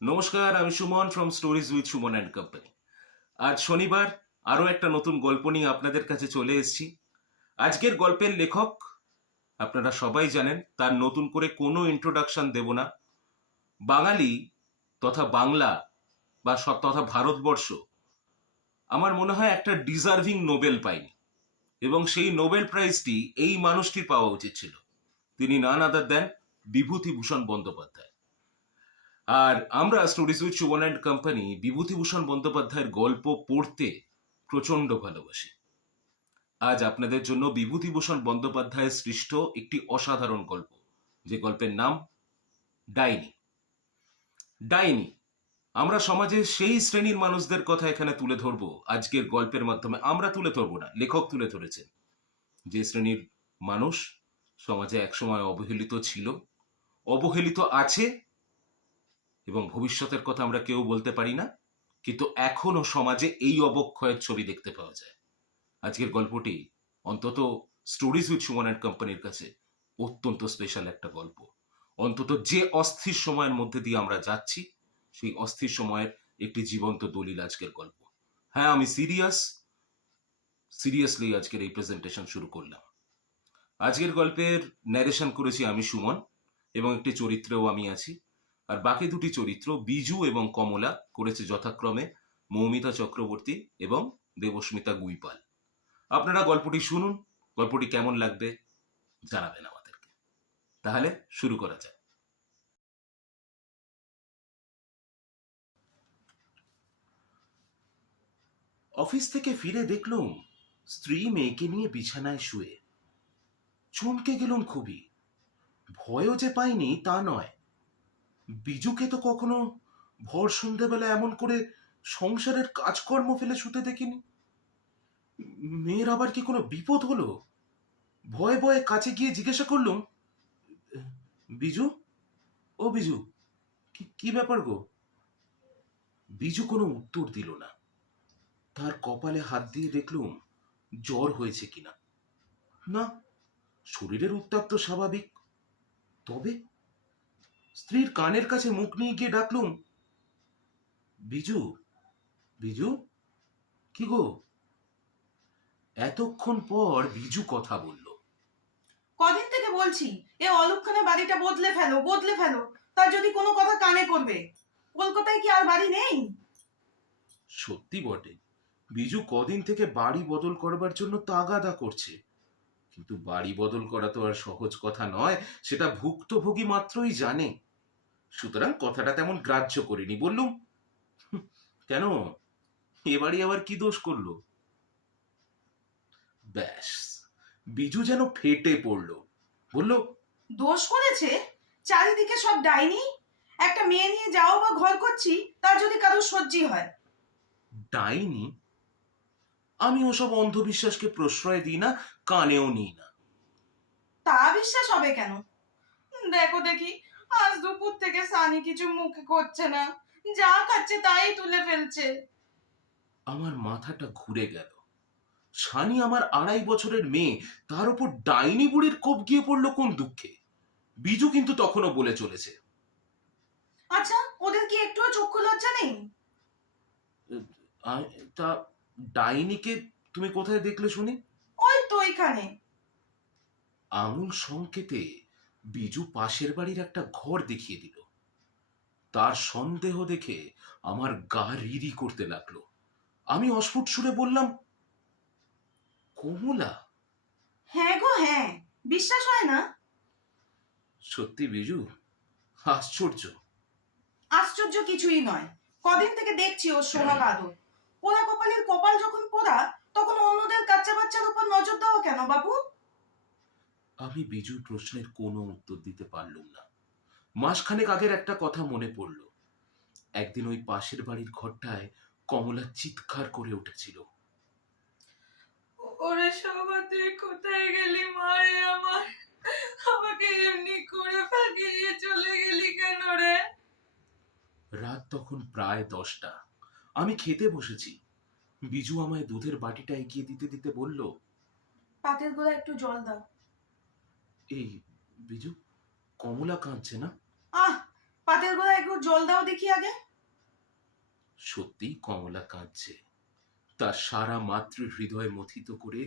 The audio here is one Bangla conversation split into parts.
নমস্কার, আমি Suman from stories with Suman and company. আজ শনিবার আরও একটা নতুন গল্প নিয়ে আপনাদের কাছে চলে এসেছি। আজকের গল্পের লেখক আপনারা সবাই জানেন, তার নতুন করে কোনো ইন্ট্রোডাকশন দেব না। বাঙালি তথা বাংলা বা তথা ভারতবর্ষ আমার মনে হয় একটা ডিজার্ভিং নোবেল পায়নি, এবং সেই নোবেল প্রাইজটি এই মানুষটির পাওয়া উচিত ছিল। তিনি নান আদার দেন বিভূতিভূষণ বন্দ্যোপাধ্যায়। আর আমরা stories with Suman and company Bibhutibhushan বন্দ্যোপাধ্যায়ের গল্প পড়তে প্রচণ্ড ভালোবাসি। আজ আপনাদের জন্য বিভূতিভূষণ বন্দ্যোপাধ্যায়ের সৃষ্ট একটি অসাধারণ গল্প, যে গল্পের নাম ডাইনি। ডাইনি, আমরা সমাজের সেই শ্রেণীর মানুষদের কথা এখানে তুলে ধরবো। আজকের গল্পের মাধ্যমে আমরা তুলে ধরবো না, লেখক তুলে ধরেছেন, যে শ্রেণীর মানুষ সমাজে একসময় অবহেলিত ছিল, অবহেলিত আছে, এবং ভবিষ্যতের কথা আমরা কেউ বলতে পারি না, কিন্তু এখনো সমাজে এই অবক্ষয়ের ছবি দেখতে পাওয়া যায়। আজকের গল্পটি অন্তত স্টোরিজ উইথ সুমন অ্যান্ড কোম্পানির কাছে অত্যন্ত স্পেশাল একটা গল্প। অন্তত যে অস্থির সময়ের মধ্যে দিয়ে আমরা যাচ্ছি, সেই অস্থির সময়ের একটি জীবন্ত দলিল আজকের গল্প। হ্যাঁ, আমি সিরিয়াসলি আজকের এই প্রেজেন্টেশন শুরু করলাম। আজকের গল্পের ন্যারেশন করেছি আমি, সুমন, এবং একটি চরিত্রেও আমি আছি। আর বাকি দুটি চরিত্র বিজু এবং কমলা করেছে যথাক্রমে মৌমিতা চক্রবর্তী এবং দেবস্মিতা গুইপাল। আপনারা গল্পটি শুনুন, গল্পটি কেমন লাগবে জানাবেন আমাদেরকে। তাহলে শুরু করা যাক। অফিস থেকে ফিরে দেখলুম স্ত্রী মেয়েকে নিয়ে বিছানায় শুয়ে। চমকে গেলুম খুবই। ভয়ও যে পাইনি তা নয়। বিজুকে তো কখনো ভর সন্ধ্যেবেলা এমন করে সংসারের কাজকর্ম ফেলে শুতে দেখিনি। মেয়ের আবার কি কোনো বিপদ হলো? ভয়ে ভয়ে কাছে গিয়ে জিজ্ঞাসা করলুম, বিজু, ও বিজু, কি ব্যাপার গো? বিজু কোনো উত্তর দিল না। তার কপালে হাত দিয়ে দেখলুম জ্বর হয়েছে কিনা। না, শরীরের উত্তাপ তো স্বাভাবিক। তবে স্ত্রীর কানের কাছে মুখ নিয়ে গিয়ে ডাকলুম, বিজু, বিজু, কি গো? এতক্ষণ পর বিজু কথা বলল। কদিন থেকে বলছি এ অলক্ষণে বাড়িটা বদলে ফেলো, বদলে ফেলো। তার যদি কোনো কথা কানে করবে। কলকাতায় কি আর বাড়ি নেই? সত্যি বটে, বিজু কদিন থেকে বাড়ি বদল করবার জন্য তাগাদা করছে, কিন্তু বাড়ি বদল করা তো আর সহজ কথা নয়, সেটা ভুক্তভোগী মাত্রই জানে। সুতরাং কথাটা তেমন গ্রাহ্য করিনি। বললুম, "হুঁ, কেন, এ বাড়ি আবার কি দোষ করলো?" ব্যাস, বিজু যেন ফেটে পড়ল। বলল, দোষ করেছে? চারিদিকে সব ডাইনি। একটা মেয়ে নিয়ে যাও বা ঘর করছি, তার যদি কারো সহ্যি হয়। ডাইনি? আমি ওসব অন্ধবিশ্বাসকে প্রশ্রয় দিই না, কানেও নিই না। তা বিশ্বাস হবে কেন? দেখো দেখি, আজ দুপুর থেকে সানি কিছু মুখে করছে না। যা খাচ্ছে তাই তুলে ফেলছে। আমার মাথাটা ঘুরে গেল। সানি আমার 2.5 বছরের মেয়ে, তার উপর ডাইনি বুড়ির কোপ গিয়ে পড়লো কোন দুঃখে? বিজু কিন্তু তখনও বলে চলেছে, আচ্ছা, ওদের কি একটুও চক্ষু লজ্জা নেই? তা ডাইনিকে তুমি কোথায় দেখলে শুনি? ওই তো এখানে। আঙুল সংকেতে বিজু পাশের বাড়ির একটা ঘর দেখিয়ে দিল। তার সন্দেহ দেখে আমার গা রিরি করতে লাগলো। আমি অস্ফুট সুরে বললাম, কমলা? হ্যাঁ গো হ্যাঁ, বিশ্বাস হয় না? সত্যি বিজু, আশ্চর্য। আশ্চর্য কিছুই নয়। কদিন থেকে দেখছি ওর সোহাগ আদর। পোড়া কপালের কপাল যখন পোড়া, তখন অন্যদের কাচ্চা বাচ্চার উপর নজর দেওয়া কেন বাবু? আমি বিজুর প্রশ্নের কোনো উত্তর দিতে পারলুম না। মাসখানেক আগের একটা কথা মনে পড়ল। একদিন ওই পাশের বাড়ির ঘরটায় কমলা চিৎকার করে উঠেছিল, ওরে শোভা, তুই কোথায় গেলি মারে আমার? আমাকে এমনি করে ফাঁকি দিয়ে চলে গেলি কেন রে? রাত তখন প্রায় 10টা। আমি খেতে বসেছি। বিজু আমায় দুধের বাটিটা এগিয়ে দিতে দিতে বলল, পাতের গোলা একটু জল দাও। এই বিজু, কমলা কাঁদছে না? আহ, পাতের গোড়ায় একটু জল দাও দেখি আগে। সত্যিই কমলা কাঁদছে, তার সারা মাতৃ হৃদয় মথিত করে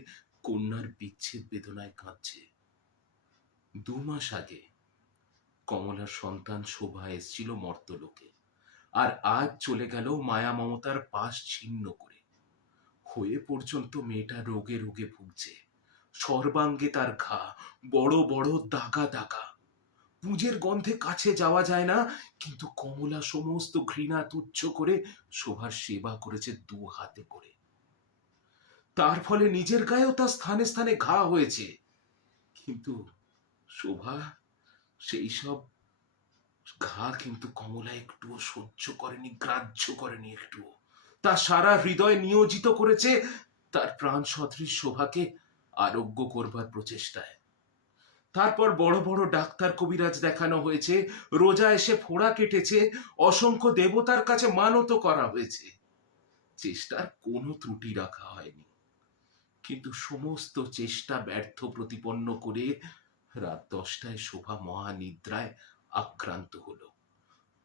কন্যার বিচ্ছেদ বেদনায় কাঁদছে। 2 মাস আগে কমলার সন্তান শোভা এসেছিল মর্তলোকে, আর আজ চলে গেল মায়া মমতার পাশ ছিন্ন করে। হয়ে পর্যন্ত মেয়েটা রোগে রোগে ভুগছে, সর্বাঙ্গে তার ঘা, বড় বড় দাগা দাগা। পুজের গন্ধে কাছে যাওয়া যায় না, কিন্তু কমলা সমস্ত ঘৃণা তুচ্ছ করে শোভার সেবা করেছে 2 হাতে করে। তার ফলে নিজের গায়েও তার স্থানে স্থানে ঘা হয়েছে, কিন্তু শোভা সেই সব ঘা কিন্তু কমলা একটুও সহ্য করেনি, গ্রাহ্য করেনি একটুও। তার সারা হৃদয় নিয়োজিত করেছে তার প্রাণ সদৃশ শোভাকে আরোগ্য করবার প্রচেষ্টায়। তারপর বড় বড় ডাক্তার কবিরাজ দেখানো হয়েছে, রোজা এসে ফোঁড়া কেটেছে, অসংখ্য দেবতার কাছে মানত করা হয়েছে। চেষ্টার কোনো ত্রুটি রাখা হয়নি, কিন্তু সমস্ত চেষ্টা ব্যর্থ প্রতিপন্ন করে রাত 10টায় শোভা মহানিদ্রায় আক্রান্ত হলো।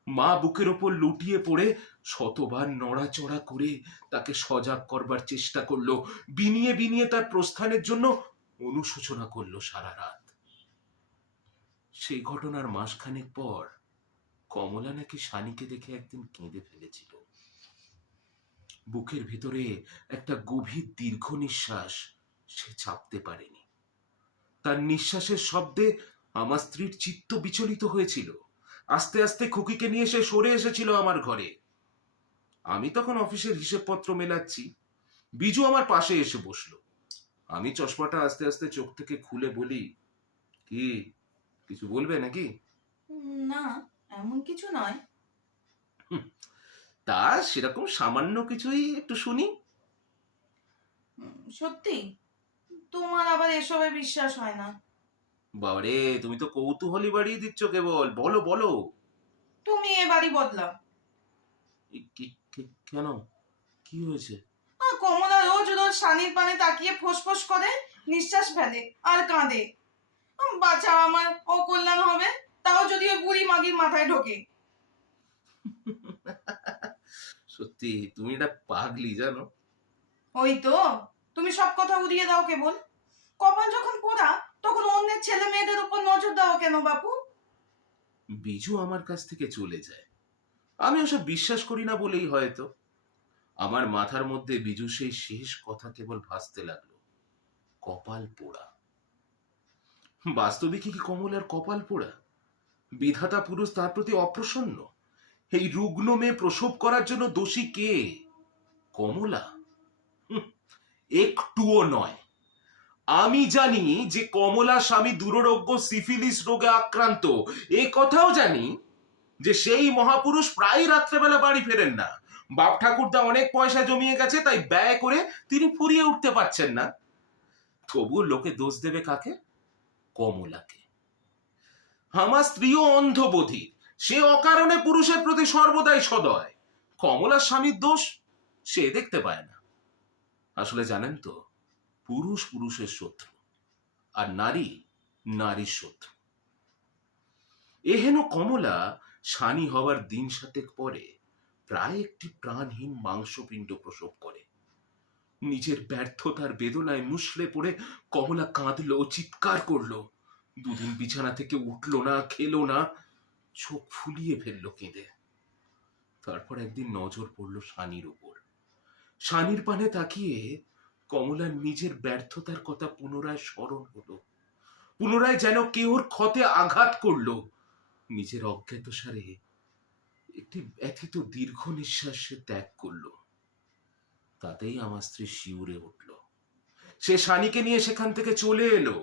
মা বুকের ওপর লুটিয়ে পড়ে শতবার নড়াচড়া করে তাকে সজাগ করবার চেষ্টা করলো, বিনিয়ে বিনিয়ে তার প্রস্থানের জন্য অনুশোচনা করলো সারা রাত। সেই ঘটনার মাসখানেক পর কমলা নাকি শানিকে দেখে একদিন কেঁদে ফেলেছিল। বুকের ভেতরে একটা গভীর দীর্ঘ নিঃশ্বাস সে চাপতে পারেনি। তার নিঃশ্বাসের শব্দে আমার স্ত্রীর চিত্ত বিচলিত হয়েছিল। আস্তে আস্তে খুকিকে নিয়ে সে সরে এসেছিল আমার ঘরে। আমি তখন অফিসের হিসেবপত্র মেলাচ্ছি, বিজু আমার পাশে এসে বসলো। আমি চশমাটা আস্তে আস্তে চোখ থেকে খুলে বলি, কি কিছু বলবে নাকি? না, এমন কিছু নয়। তা সেরকম সামান্য কিছুই একটু শুনি। সত্যি তোমার আবার এসবে বিশ্বাস হয় না? বাবারে, তুমি তো কৌতূহলী বাড়িয়ে দিচ্ছ কেবল, বলো বলো। তুমি এ বাড়ি বদলাও। কেন, কি হয়েছে? কমলা রোজ রোজ শানির পানে তাকিয়ে ফোঁস করে নিঃশ্বাস ফেলে আর কাঁদে। বাঁচাও, আমার অকল্যাণ হবে, তাও যদি ওই বুড়ি মাগির মাথায় ঢোকে। সত্যি তুমি এটা পাগলি জানো। ওই তো, তুমি সব কথা উড়িয়ে দাও কেবল। কপাল যখন পোড়া, তখন অন্যের ছেলে মেয়েদের উপর নজর দাও কেন বাপু? বিজু আমার কাছ থেকে চলে যায়, আমি ওসব বিশ্বাস করি না বলেই হয়তো আমার মাথার মধ্যে বিজু সেই শেষ কথা কেবল ভাসতে লাগলো, কপাল পোড়া। বাস্তবিক কি কমলার কপাল পোড়া? বিধাতা পুরুষ তার প্রতি অপ্রসন্ন? এই রুগ্ন মেয়ে প্রসব করার জন্য দোষী কে? কমলা? একটুও নয়। আমি জানি যে কমলা স্বামী দুরারোগ্য সিফিলিস রোগে আক্রান্ত, এ কথাও জানি যে সেই মহাপুরুষ প্রায় রাত্রেবেলা বাড়ি ফেরেন না। বাপ ঠাকুরদা অনেক পয়সা জমিয়ে গেছে, তাই ব্যয় করে তিনি ফুরিয়ে উঠতে পারছেন না। তবু লোকে দোষ দেবে কাকে? কমলাকে। আমার স্ত্রীও অন্ধবধির, সে অকারণে পুরুষের প্রতি সর্বদাই সদয়। কমলার স্বামীর দোষ সে দেখতে পায় না। আসলে জানেন তো, পুরুষ পুরুষের শত্রু, আর নারী নারীর শত্রু। এহেন কমলা স্বামী হওয়ার দিন 7 পরে প্রায় একটি প্রাণহীন মাংসপিণ্ড প্রসব করে। নিজের ব্যর্থতার বেদনায় মুষড়ে পড়ে কমলা কাঁদলো, চিৎকার করলো। 2 দিন বিছানা থেকে উঠলো না, খেলো না, চোখ ফুলিয়ে ফেললো কেঁদে। তারপর একদিন নজর পড়লো শানির উপর। শানির পানে তাকিয়ে কমলার নিজের ব্যর্থতার কথা পুনরায় স্মরণ হলো। পুনরায় যেন কেউ ওর ক্ষতে আঘাত করলো। নিজের অজ্ঞাতসারে একটি ব্যথিত দীর্ঘ নিঃশ্বাস সে ত্যাগ করলো। তাতেই আমার স্ত্রী শিউরে উঠল। সে শানিকে নিয়ে সেখান থেকে চলে এলো।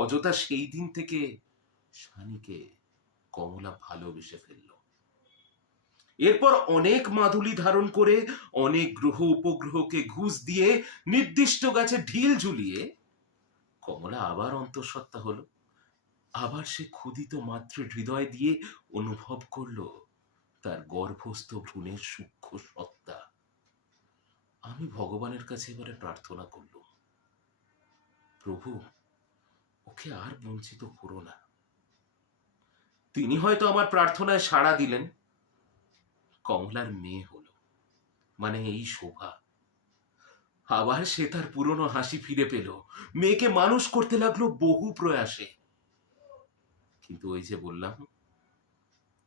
অযথা সেই দিন থেকে শানিকে কমলা ভালোবেসে ফেলল। এরপর অনেক মাদুলি ধারণ করে, অনেক গ্রহ উপগ্রহকে ঘুষ দিয়ে, নির্দিষ্ট গাছে ঢিল ঝুলিয়ে কমলা আবার অন্তঃসত্ত্বা হলো। আবার সে ক্ষুধিত মাতৃ হৃদয় দিয়ে অনুভব করলো তার গর্ভস্থ ভ্রূণের সূক্ষ্ম সত্তা। আমি ভগবানের কাছে এবারে প্রার্থনা করলুম, প্রভু, ওকে আর বঞ্চিত করো না। তিনি হয়তো আমার প্রার্থনায় সাড়া দিলেন। কমলার মেয়ে হলো, মানে এই শোভা। আবার সে তার পুরনো হাসি ফিরে পেল, মেয়েকে মানুষ করতে লাগলো বহু প্রয়াসে। কিন্তু ওই যে বললাম,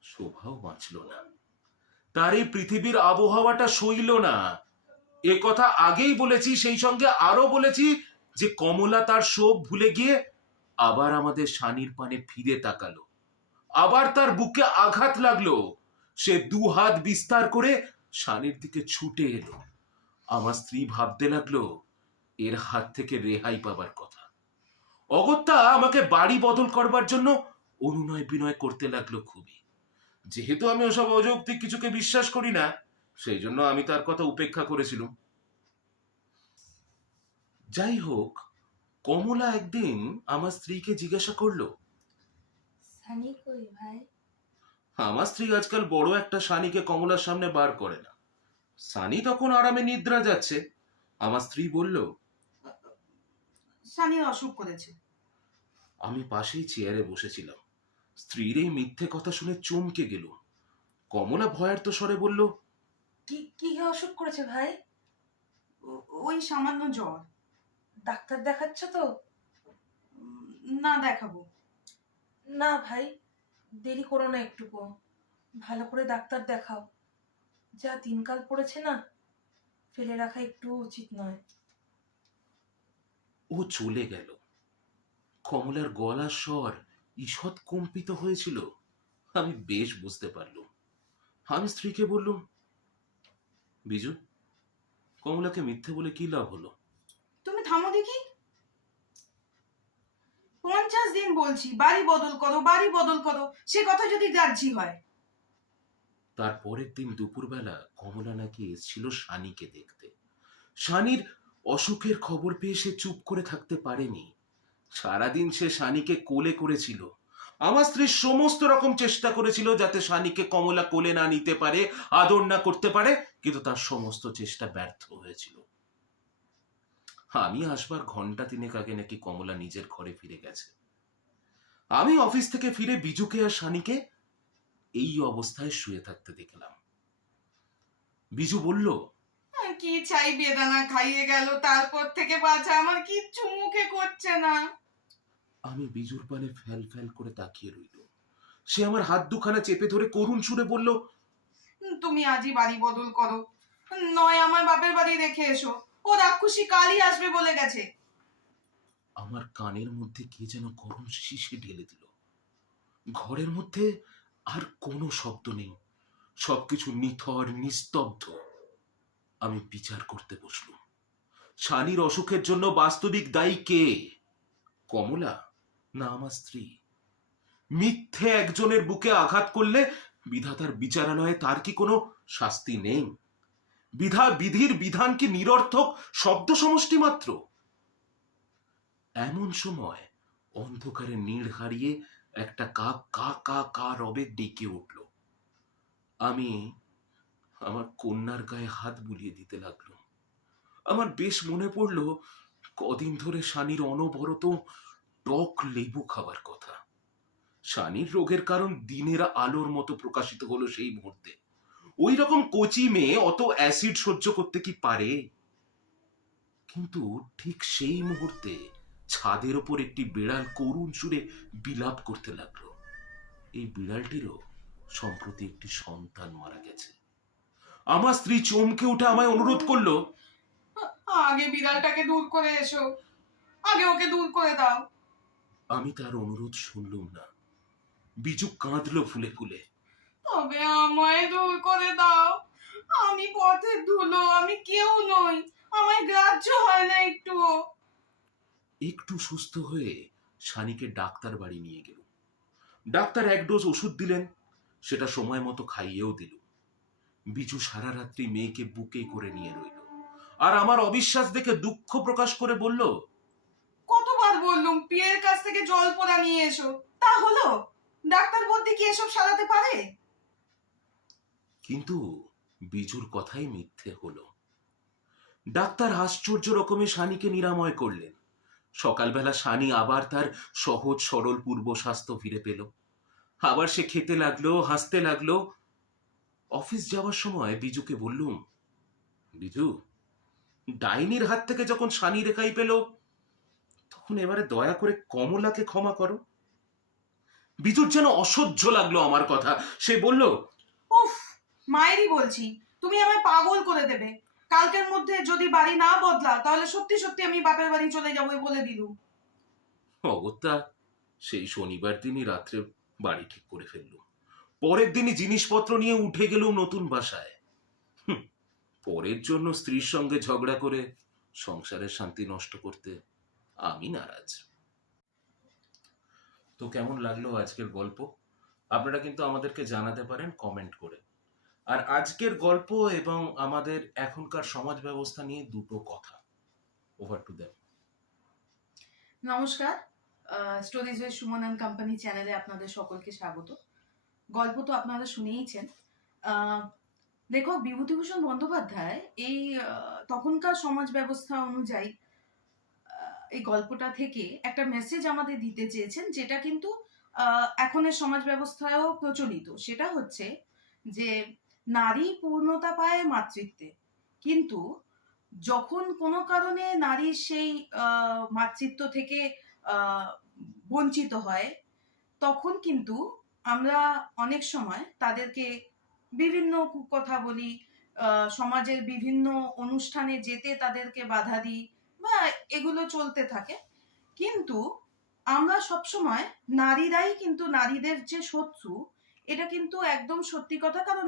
শোভাও বাঁচল না, তার এই পৃথিবীর আবহাওয়াটা সইল না। এ কথা আগেই বলেছি, সেই সঙ্গে আরো বলেছি যে কমলা তার শোক ভুলে গিয়ে আবার আমাদের শানির পানে ফিরে তাকালো। আবার তার বুকে আঘাত লাগলো। সে দু হাত বিস্তার করে শানির দিকে ছুটে এলো। আমার স্ত্রী ভাবতে লাগলো এর হাত থেকে রেহাই পাবার কথা। অগত্যা আমাকে বাড়ি বদল করবার জন্য অনুনয় বিনয় করতে লাগলো খুবই। যেহেতু আমি ওসব অযৌক্তিক কিছুকে বিশ্বাস করি না, সেই জন্য আমি তার কথা উপেক্ষা করেছিলাম। যাই হোক, কমলা একদিন আমার স্ত্রীকে জিজ্ঞাসা করলো, সানি কই ভাই? আমার স্ত্রী আজকাল বড় একটা সানিকে কমলার সামনে বার করে না। সানি তখন আরামে নিদ্রা যাচ্ছে। আমার স্ত্রী বলল, সানির অসুখ করেছে। আমি পাশেই চেয়ারে বসেছিলাম। স্ত্রীর এই মিথ্যে কথা শুনে চমকে গেল। কমলা ভয়ার্ত স্বরে বলল, কি কি অসুখ করেছে ভাই? ওই সামান্য জ্বর। ডাক্তার দেখাচ্ছ তো? না, দেখাবো। না ভাই, দেরি করো না একটুকু, ভালো করে ডাক্তার দেখাও। যা দিনকাল পড়েছে না, ফেলে রাখা একটু উচিত নয়। ও চলে গেল। কমলার গলার স্বর ঈষৎ কম্পিত হয়েছিল, আমি বেশ বুঝতে পারলুম। আমি স্ত্রীকে বললুম, বিজু, কমলাকে মিথ্যে বলে কি লাভ হলো? তুমি থামো দেখি। 50 দিন বলছি বাড়ি বদল করো, বাড়ি বদল করো, সে কথা যদি রাজি হয়। তার পরের দিন দুপুরবেলা কমলা নাকি এসেছিল শানিকে দেখতে। শানির অসুখের খবর পেয়ে সে চুপ করে থাকতে পারেনি। সারাদিন সে শানিকে কোলে করেছিল। আমার স্ত্রী সমস্ত রকম চেষ্টা করেছিল যাতে শানিকে কমলা কোলে না নিতে পারে, আদর না করতে পারে, কিন্তু তার সমস্ত চেষ্টা ব্যর্থ হয়েছিল। আমি আসবার ঘন্টা তিনেক আগে নাকি কমলা নিজের ঘরে ফিরে গেছে। আমি অফিস থেকে ফিরে বিজুকে আর শানিকে এই অবস্থায় শুয়ে থাকতে দেখলাম। বিজু বলল, কি চাই, বেদানা খাইয়ে গেল, তারপর থেকে বাছা আমার কিচ্ছু মুখে করছে না। আমি বিজুর পানে ফ্যাল ফ্যাল করে তাকিয়ে রইল। সে আমার হাত দুখানা চেপে ধরে করুণ সুরে বলল, তুমি আজই বাড়ি বদল করো, নয় আমার বাপের বাড়ি রেখে এসো। ও রাক্ষসী কালই আসবে বলে গেছে। আমার কানের মধ্যে কে যেন গরম শিশে ঢেলে দিল। ঘরের মধ্যে আর কোনো শব্দ নেই, সবকিছু নিথর নিস্তব্ধ। আমি বিচার করতে বসলুম, শানির অসুখের জন্য বাস্তবিক দায়ী কে? কমলা না আমার স্ত্রী? মিথ্যে একজনের বুকে আঘাত করলে বিধাতার বিচারালয়ে তার কি কোনো শাস্তি নেই? বিধির বিধান কি নিরর্থক শব্দ সমষ্টি মাত্র? এমন সময় অন্ধকারে নীড় হারিয়ে একটা কাক কা কা কা রবে ডেকে উঠল। আমি আমার কন্যার গায়ে হাত বুলিয়ে দিতে লাগলো। আমার বেশ মনে পড়ল কদিন ধরে শানির অনবরত টক লেবু খাবার কথা। শানির রোগের কারণ দিনের আলোর মতো প্রকাশিত হলো সেই মুহূর্তে। ওই রকম কচি মেয়ে অত অ্যাসিড সহ্য করতে কি পারে? কিন্তু ঠিক সেই মুহূর্তে ছাদের ওপর একটি বিড়াল করুণ সুরে বিলাপ করতে লাগলো। এই বিড়ালটিরও সম্প্রতি একটি সন্তান মারা গেছে। আমার স্ত্রী চমকে উঠে আমায় অনুরোধ করলো, আগে বিড়ালটাকে দূর করে এসো, আগে ওকে দূর করে দাও। আমি তার অনুরোধ শুনলুম না। বিজু কাঁদলো ফুলে ফুলে। তবে আমায় দূর করে দাও, আমি পথের ধুলো, আমি কেউ নই, আমায় গ্রাহ্য হয় না একটুও। একটু সুস্থ হয়ে শানিকে ডাক্তার বাড়ি নিয়ে গেল। ডাক্তার এক ডোজ ওষুধ দিলেন, সেটা সময় মতো খাইয়েও দিল। বিজু সারা রাত্রি মেয়েকে বুকে করে নিয়ে রইল, আর আমার অবিশ্বাস দেখে দুঃখ প্রকাশ করে বলল, কতবার বললুম পিয়ের কাছ থেকে জল পোড়া নিয়ে এসো, তা হলো? ডাক্তার বলতে কি এসব সারাতে পারে? কিন্তু বিজুর কথাই মিথ্যে হলো। ডাক্তার আশ্চর্য রকমের শানিকে নিরাময় করলেন। সকালবেলা শানি আবার তার সহজ সরল পূর্ব স্বাস্থ্য ফিরে পেল। আবার সে খেতে লাগলো, হাসতে লাগলো। অফিস যাওয়ার সময় বিজুকে বললুম, বিজু, ডাইনির হাত থেকে যখন শানি রেখাই পেল, তখন এবারে দয়া করে কমলাকে ক্ষমা করো। বিজুর যেন অসহ্য লাগলো আমার কথা। সে বলল, উফ, মায়েরই বলছি, তুমি আমায় পাগল করে দেবে। কালকের মধ্যে যদি বাড়ি না বদলা, তাহলে সত্যি সত্যি আমি বাপের বাড়ি চলে যাবো বলে দিলুম। অগত্যা সেই শনিবার দিনই রাত্রে বাড়ি ঠিক করে ফেললুম। পরের দিনই জিনিসপত্র নিয়ে উঠে গেলুম নতুন বাসায়। হুঁ, পরের জন্য স্ত্রীর সঙ্গে ঝগড়া করে সংসারের শান্তি নষ্ট করতে আমি নারাজ। তো কেমন লাগলো আজকের গল্প? আপনারা কিন্তু আমাদেরকে জানাতে পারেন কমেন্ট করে। আর আজকের গল্প এবং আমাদের এখনকার সমাজ ব্যবস্থা নিয়ে দুটো কথা। Over to them. নমস্কার, stories with Suman and company চ্যানেলে আপনাদের সকলকে স্বাগত। গল্প তো আপনারা শুনেইছেন। লেখক বিভূতিভূষণ বন্দ্যোপাধ্যায় এই তখনকার সমাজ ব্যবস্থা অনুযায়ী এই গল্পটা থেকে একটা মেসেজ আমাদের দিতে চেয়েছেন, যেটা কিন্তু এখনের সমাজ ব্যবস্থায়ও প্রচলিত। সেটা হচ্ছে যে নারী পূর্ণতা পায় মাতৃত্বে, কিন্তু যখন কোনো কারণে নারী সেই মাতৃত্ব থেকে আহ, বঞ্চিত হয়, তখন কিন্তু আমরা অনেক সময় তাদেরকে বিভিন্ন কথা বলি, সমাজের বিভিন্ন অনুষ্ঠানে যেতে তাদেরকে বাধা দিই, বা এগুলো চলতে থাকে। কিন্তু আমরা সবসময় নারীরাই কিন্তু নারীদের যে শত্রু, এটা কিন্তু একদম সত্যি কথা। কারণ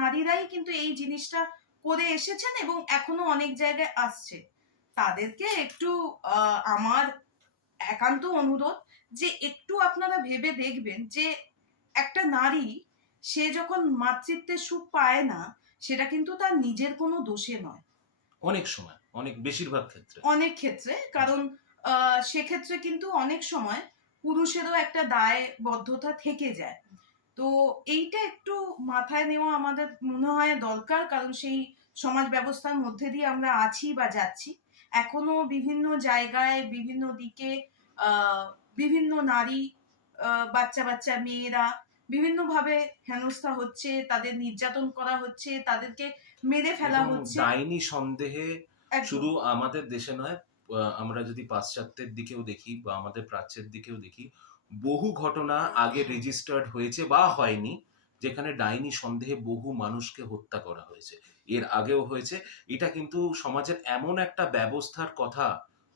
নারীরাই কিন্তু এই জিনিসটা করে এসেছেন এবং এখনো অনেক জায়গায় আসছে। তাদেরকে একটু আমার একান্ত অনুরোধ যে একটু আপনারা ভেবে দেখবেন যে একটা নারী, সে যখন মাতৃত্বের সুখ পায় না, সেটা কিন্তু তার নিজের কোনো দোষে নয়। অনেক সময়, অনেক বেশিরভাগ ক্ষেত্রে। অনেক ক্ষেত্রে, কারণ সেক্ষেত্রে কিন্তু অনেক সময় পুরুষেরও একটা দায়বদ্ধতা থেকে যায়। তো এইটা একটু মাথায় নেওয়া আমাদের মনে হয় দরকার, কারণ সেই সমাজ ব্যবস্থার মধ্যে দিয়ে আমরা আছি বা যাচ্ছি। এখনো বিভিন্ন জায়গায় বিভিন্ন দিকে আহ, বিভিন্ন নারী, বাচ্চা বাচ্চা মেয়েরা বিভিন্নভাবে হেনস্থা হচ্ছে, তাদের নির্যাতন করা হচ্ছে, তাদেরকে মেরে ফেলা এবং হচ্ছে। ডাইনি সন্দেহে একদম। শুধু আমাদের দেশে নয়, আমরা যদি পাশ্চাত্যের দিকেও দেখি বা আমাদের প্রাচ্যের দিকেও দেখি, বহু ঘটনা আগে রেজিস্টার্ড হয়েছে বা হয়নি, যেখানে ডাইনি সন্দেহে বহু মানুষকে হত্যা করা হয়েছে। এর আগেও হয়েছে। এটা কিন্তু সমাজের এমন একটা ব্যবস্থার কথা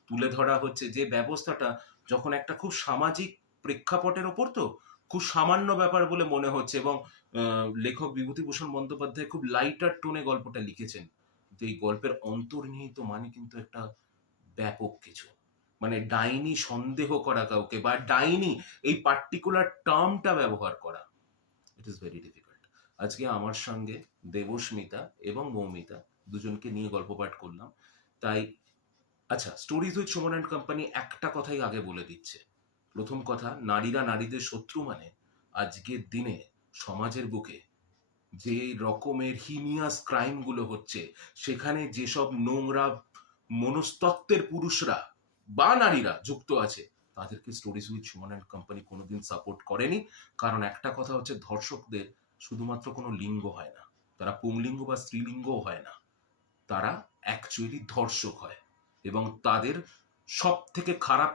তুলে ধরা হচ্ছে, যে ব্যবস্থাটা যখন একটা খুব সামাজিক প্রেক্ষাপটের ওপর, তো খুব সামান্য ব্যাপার বলে মনে হচ্ছে। এবং লেখক বিভূতিভূষণ বন্দ্যোপাধ্যায় খুব লাইটার টোনে গল্পটা লিখেছেন, কিন্তু এই গল্পের অন্তর্নিহিত মানে কিন্তু একটা ব্যাপক কিছু। মানে ডাইনি সন্দেহ করা কাউকে, বা ডাইনি এই পার্টিকুলার টার্মটা ব্যবহার করা, ইট ইজ ভেরি ডিফিকাল্ট। আজকে আমার সঙ্গে দেবস্মিতা এবং মৌমিতা দুজনকে নিয়ে গল্প পাঠ করলাম। তাই আচ্ছা, stories with Suman and company একটা কথাই আগে বলে দিচ্ছে। প্রথম কথা, নারীরা নারীদের শত্রু মানে আজকের দিনে সমাজের বুকে যে রকমের হিনিয়াস ক্রাইম গুলো হচ্ছে, সেখানে যেসব নোংরা মনস্তত্ত্বের পুরুষরা বা নারীরা যুক্ত আছে, তাদেরকে stories with Suman and company কোনোদিন সাপোর্ট করেনি। কারণ একটা কথা হচ্ছে, ধর্ষকদের শুধুমাত্র কোনো লিঙ্গ হয় না, তারা পুংলিঙ্গ বা স্ত্রীলিঙ্গও হয় না, তারা অ্যাকচুয়ালি ধর্ষক হয়। এবং তাদের সব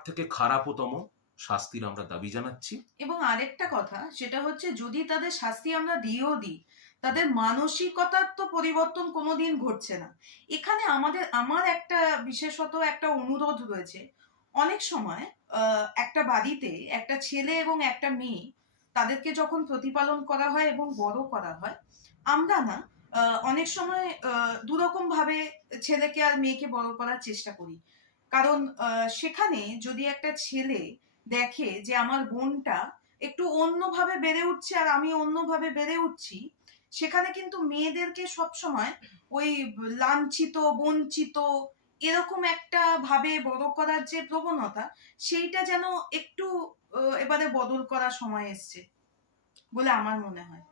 থেকে খারাপতম শাস্তির আমরা দাবি জানাচ্ছি। এবং আরেকটা কথা, সেটা হচ্ছে যদি তাদের শাস্তি আমরা দিয়েও দিই, তাদের মানসিকতার তো পরিবর্তন কোনোদিন ঘটছে না। এখানে আমার একটা বিশেষত একটা অনুরোধ রয়েছে। অনেক সময় একটা বাড়িতে একটা ছেলে এবং একটা মেয়ে, তাদেরকে যখন প্রতিপালন করা হয় এবং বড় করা হয়, আমরা না অনেক সময় দুরকম ভাবে ছেলেকে আর মেয়েকে বড় করার চেষ্টা করি। কারণ সেখানে যদি একটা ছেলে দেখে যে আমার বোনটা একটু অন্যভাবে বেড়ে উঠছে আর আমি অন্যভাবে বেড়ে উঠছি, সেখানে কিন্তু মেয়েদেরকে সবসময় ওই লাঞ্ছিত, বঞ্চিত, এরকম একটা ভাবে বড় করার যে প্রবণতা, সেইটা যেন একটু এবারে বদল করার সময় এসছে বলে আমার মনে হয়।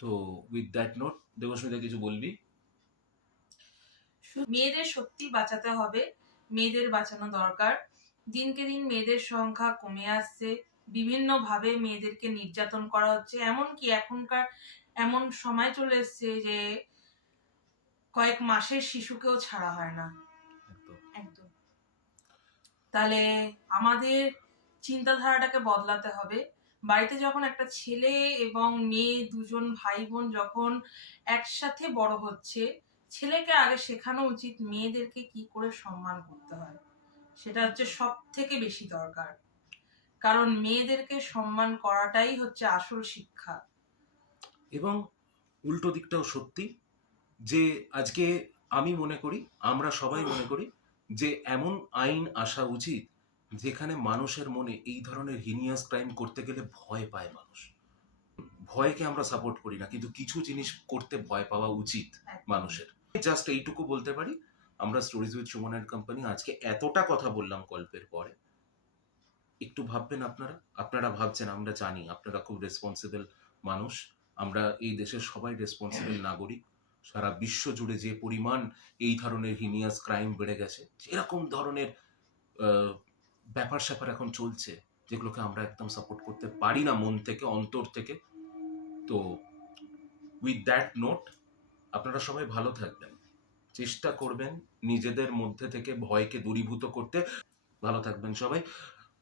তো উইথ দ্যাট নোট, দেবস্মিতা কিছু বলবি? মেয়েদের সত্যি বাঁচাতে হবে, মেয়েদের বাঁচানো দরকার। দিনকে দিন মেয়েদের সংখ্যা কমে আসছে, বিভিন্নভাবে মেয়েদেরকে নির্যাতন করা হচ্ছে, এমনকি এখনকার এমন সময় চলে এসেছে যে কয়েক মাসের শিশুকেও ছাড়া হয় না। একদম। একদম। তাহলে আমাদের চিন্তাধারাটাকে বদলাতে হবে। বাড়িতে যখন একটা ছেলে এবং মেয়ে দুজন ভাই বোন যখন একসাথে বড় হচ্ছে, ছেলেকে আগে শেখানো উচিত মেয়েদেরকে কি করে সম্মান করতে হয়। সেটা হচ্ছে সব থেকে বেশি দরকার, কারণ মেয়েদেরকে সম্মান করাটাই হচ্ছে আসল শিক্ষা। এবং উল্টো দিকটাও সত্যি যে আজকে আমি মনে করি, আমরা সবাই মনে করি যে এমন আইন আসা উচিত যেখানে মানুষের মনে এই ধরনের হিনিয়াস ক্রাইম করতে গেলে ভয় পায় মানুষ। ভয়কে আমরা সাপোর্ট করি না, কিন্তু কিছু জিনিস করতে ভয় পাওয়া উচিত মানুষের। জাস্ট এইটুকু বলতে পারি, আমরা stories with Suman and company আজকে এতটা কথা বললাম গল্পের পরে, একটু ভাববেন আপনারা। আপনারা ভাবছেন, আমরা জানি আপনারা খুব রেসপন্সিবল মানুষ, আমরা এই দেশের সবাই রেসপন্সিবল নাগরিক। সারা বিশ্ব জুড়ে যে পরিমাণ এই ধরনের হিনিয়াস ক্রাইম বেড়ে গেছে, এরকম ধরনের ব্যাপার স্যাপার এখন চলছে যেগুলোকে আমরা একদম সাপোর্ট করতে পারি না মন থেকে, অন্তর থেকে। তো উইথ দ্যাট নোট, আপনারা সবাই ভালো থাকবেন, চেষ্টা করবেন নিজেদের মধ্যে থেকে ভয়কে দূরীভূত করতে। ভালো থাকবেন সবাই।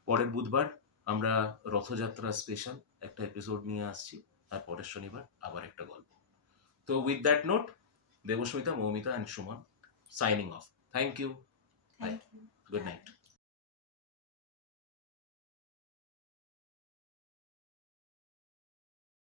পরের বুধবার আমরা রথযাত্রা স্পেশাল একটা এপিসোড নিয়ে আসছি, আর পরের শনিবার আবার একটা গল্প। তো with that note, Debasmita, Moumita and Suman signing off. Thank you. Thank you. Good night.